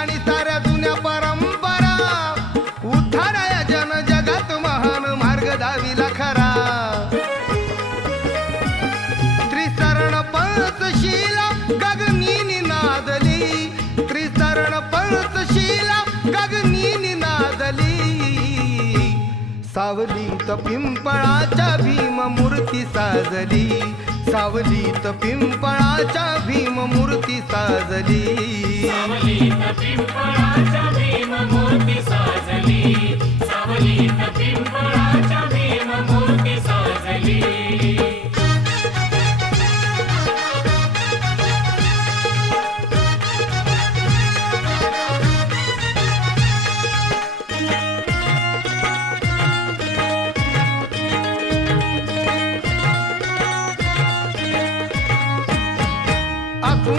आणि साऱ्या जुन्या परंपरा उद्धाराया जन जगात महान मार्ग दाविला खरा त्रिसरण पंचशीला गगनी निनादली त्रिसरण पंचशीला गगनी निनादली सावलीत पिंपळाच्या भीम मूर्ती साजली सावलीत पिंपळाच्या भीम मूर्ती साजली सावलीत पिंपळाच्या